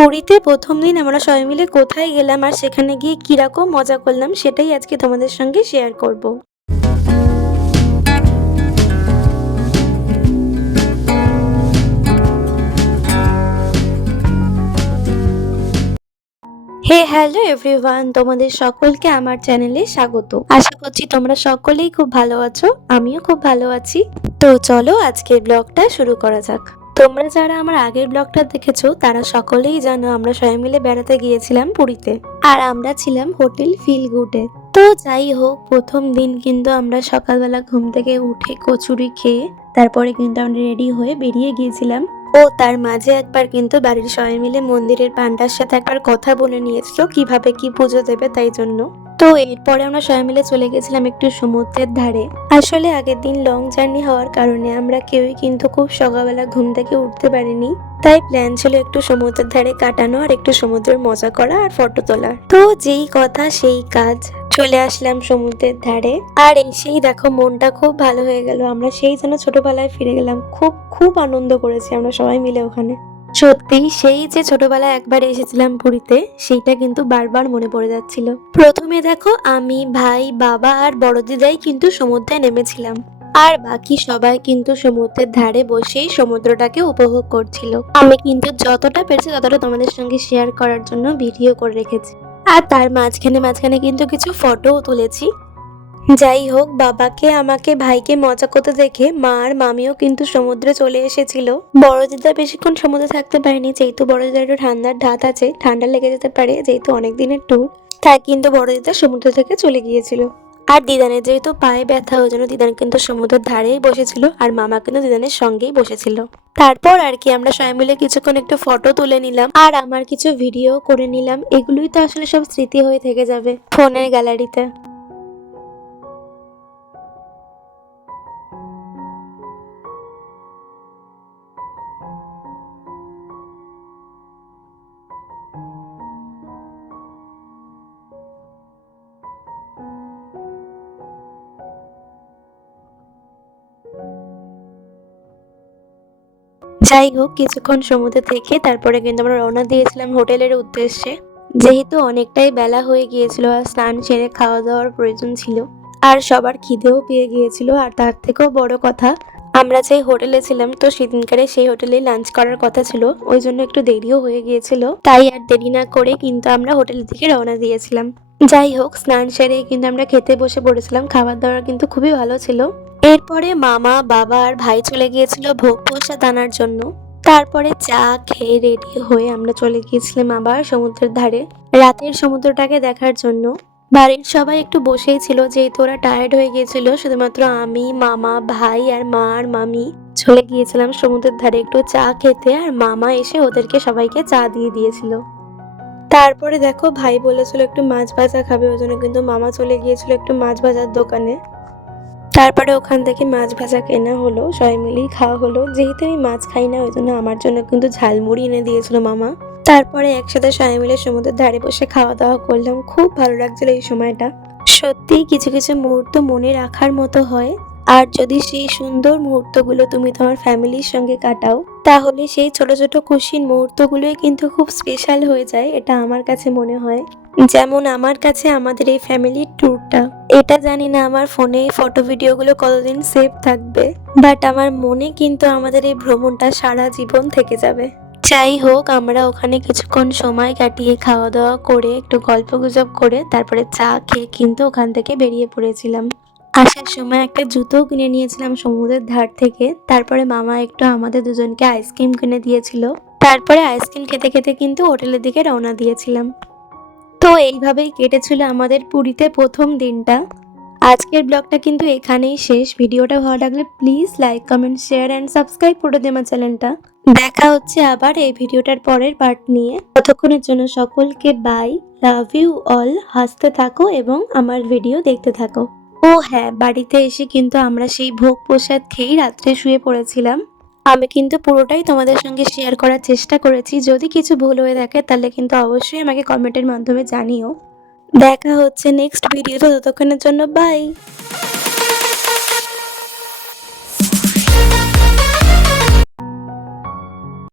পুরীতে প্রথম দিন আমরা সবাই মিলে কোথায় গেলাম আর সেখানে গিয়ে কিরকম মজা করলাম সেটাই আজকে তোমাদের সঙ্গে শেয়ার করব। হ্যালো এভরিওয়ান, তোমাদের সকলকে আমার চ্যানেলে স্বাগত। আশা করছি তোমরা সকলেই খুব ভালো আছো, আমিও খুব ভালো আছি। তো চলো আজকের ব্লগটা শুরু করা যাক। তোমরা যারা আমার আগের ব্লগটা দেখেছো তারা সকলেই জানো আমরা সবাই মিলে বেড়াতে গিয়েছিলাম পুরীতে, আর আমরা ছিলাম হোটেল ফিল গুডে। তো যাই হোক, প্রথম দিন কিন্তু আমরা সকালবেলা ঘুম থেকে উঠে কচুরি খেয়ে তারপরে কিন্তু আমরা রেডি হয়ে বেরিয়ে গিয়েছিলাম। ও তার মাঝে একবার কিন্তু বাড়ির সবাই মিলে মন্দিরের পান্ডার সাথে একবার কথা বলে নিয়েছিল কিভাবে কি পুজো দেবে, তাই জন্য। তো এরপরে আমরা সবাই মিলে চলে গেছিলাম একটু সমুদ্রের ধারে। আসলে আগের দিন লং জার্নি হওয়ার কারণে আমরা কেউই কিন্তু খুব সকালবেলা ঘুম থেকে উঠতে পারিনি, তাই প্ল্যান ছিল একটু সমুদ্রের ধারে কাটানো আর একটু সমুদ্রের মজা করা আর ফটো তোলা। তো যেই কথা সেই কাজ, চলে আসলাম সমুদ্রের ধারে। আর এসেই দেখো মনটা খুব ভালো হয়ে গেল, আমরা সেই যেন ছোটবেলায় ফিরে গেলাম। খুব খুব আনন্দ করেছি আমরা সবাই মিলে ওখানে। সত্যি সেই যে ছোটবেলায় একবার এসেছিলাম পুরীতে, সেইটা কিন্তু বারবার মনে পড়ে যাচ্ছিল। প্রথমে দেখো আমি, ভাই, বাবা আর বড় দিদাই কিন্তু সমুদ্রে নেমেছিলাম, আর বাকি সবাই কিন্তু সমুদ্রের ধারে বসেই সমুদ্রটাকে উপভোগ করছিল। আমি কিন্তু যতটা পেরেছি ততটা তোমাদের সঙ্গে শেয়ার করার জন্য ভিডিও করে রেখেছি, আর তার মাঝখানে কিন্তু কিছু ফটোও তুলেছি। যাই হোক, বাবাকে, আমাকে, ভাইকে মজা করতে দেখে মা আর মামিও কিন্তু সমুদ্রে চলে এসেছিল। বড় দিদা বেশিক্ষণ সমুদ্রে থাকতে পারেনি, যেহেতু বড় দিদার একটু ঠান্ডার ধাত আছে, ঠান্ডা লেগে যেতে পারে, যেহেতু অনেক দিনের ট্যুর, তাই কিন্তু বড় দিদা সমুদ্র থেকে চলে গিয়েছিল। আর দিদানের যেহেতু পায়ে ব্যথা, ওই জন্য দিদান কিন্তু সমুদ্রের ধারেই বসেছিল, আর মামা কিন্তু দিদানের সঙ্গেই বসেছিল। তারপর আর কি আমরা সবাই মিলে কিছুক্ষণ একটু ফটো তুলে নিলাম, আর আমার কিছু ভিডিও করে নিলাম। এগুলোই তো আসলে সব স্মৃতি হয়ে থেকে যাবে ফোনের গ্যালারিতে। যাই হোক, কিছুক্ষণ সমুদ্রে থেকে তারপরে কিন্তু আমরা রওনা দিয়েছিলাম হোটেলের উদ্দেশ্যে। যেহেতু অনেকটাই বেলা হয়ে গিয়েছিল আর স্নান সেরে খাওয়া দাওয়ার প্রয়োজন ছিল, আর সবার খিদেও পেয়ে গিয়েছিল। আর তার থেকেও বড় কথা, আমরা যেই হোটেলে ছিলাম তো সেদিনকারে সেই হোটেলে লাঞ্চ করার কথা ছিল, ওই জন্য একটু দেরিও হয়ে গিয়েছিল। তাই আর দেরি না করে কিন্তু আমরা হোটেলের দিকে রওনা দিয়েছিলাম। যাই হোক, স্নান সেরে কিন্তু আমরা খেতে বসে পড়েছিলাম। খাবার দাবার কিন্তু খুবই ভালো ছিল। এরপরে মামা, বাবা আর ভাই চলে গিয়েছিল ভোগ প্রসাদ আনার জন্য। তারপরে চা খেয়ে রেডি হয়ে আমরা চলে গিয়েছিলাম আবার সমুদ্রের ধারে রাতের সমুদ্রটাকে দেখার জন্য। বাড়ির সবাই একটু বসেই ছিল, যেহেতু ওরা টায়ার্ড হয়ে গিয়েছিল। শুধুমাত্র আমি, মামা, ভাই আর মা আর মামি চলে গিয়েছিলাম সমুদ্রের ধারে একটু চা খেতে, আর মামা এসে ওদেরকে সবাইকে চা দিয়ে দিয়েছিল। তারপরে দেখো, ভাই বলেছিল একটু মাছ ভাজা খাবে, ওই জন্য কিন্তু মামা চলে গিয়েছিল একটু মাছ ভাজার দোকানে। তারপরে ওখান থেকে মাছ ভাজা কেনা হলো, সবাই মিলেই খাওয়া হলো। যেহেতু আমি মাছ খাই না, ওই জন্য আমার জন্য কিন্তু ঝালমুড়ি এনে দিয়েছিল মামা। তারপরে একসাথে সবাই মিলে সমুদ্রের ধারে বসে খাওয়া দাওয়া করলাম। খুব ভালো লাগছিল এই সময়টা। সত্যি কিছু কিছু মুহূর্ত মনে রাখার মতো হয়, আর যদি সেই সুন্দর মুহূর্তগুলো তুমি তোমার ফ্যামিলির সঙ্গে কাটাও, তাহলে সেই ছোট ছোট খুশির মুহূর্তগুলোই কিন্তু খুব স্পেশাল হয়ে যায়, এটা আমার কাছে মনে হয়। যেমন আমার কাছে আমাদের এই ফ্যামিলির ট্যুরটা, এটা জানি না আমার ফোনে ফটো ভিডিওগুলো কতদিন সেভ থাকবে, বাট আমার মনে কিন্তু আমাদের এই ভ্রমণটা সারা জীবন থেকে যাবে। যাই হোক, আমরা ওখানে কিছুক্ষণ সময় কাটিয়ে খাওয়া দাওয়া করে একটু গল্প গুজব করে তারপরে চা খেয়ে কিন্তু ওখান থেকে বেরিয়ে পড়েছিলাম। আসার সময় একটা জুতোও কিনে নিয়েছিলাম সমুদ্রের ধার থেকে। তারপরে মামা একটু আমাদের দুজনকে আইসক্রিম কিনে দিয়েছিল। তারপরে আইসক্রিম খেতে খেতে কিন্তু হোটেলের দিকে রওনা দিয়েছিলাম। তো এইভাবেই কেটেছিল আমাদের পুরীতে প্রথম দিনটা। আজকের ব্লগটা কিন্তু এখানেই শেষ। ভিডিওটা ভালো লাগলে please like, comment, share and subscribe করে দিও আমার চ্যানেলটা। দেখা হচ্ছে আবার এই ভিডিওটার পরের পার্ট নিয়ে। ততক্ষণের জন্য সকলকে বাই, লাভ ইউ অল। হাসতে থাকো এবং আমার ভিডিও দেখতে থাকো। ও হ্যাঁ, বাড়িতে এসে কিন্তু আমরা সেই ভোগ প্রসাদ খেয়েই রাত্রে শুয়ে পড়েছিলাম। আমি কিন্তু পুরোটাই তোমাদের সঙ্গে শেয়ার করার চেষ্টা করেছি। যদি কিছু ভুল হয়ে থাকে তাহলে কিন্তু অবশ্যই আমাকে কমেন্টের মাধ্যমে জানিও। দেখা হচ্ছে নেক্সট ভিডিওতে, ততক্ষণের জন্য বাই।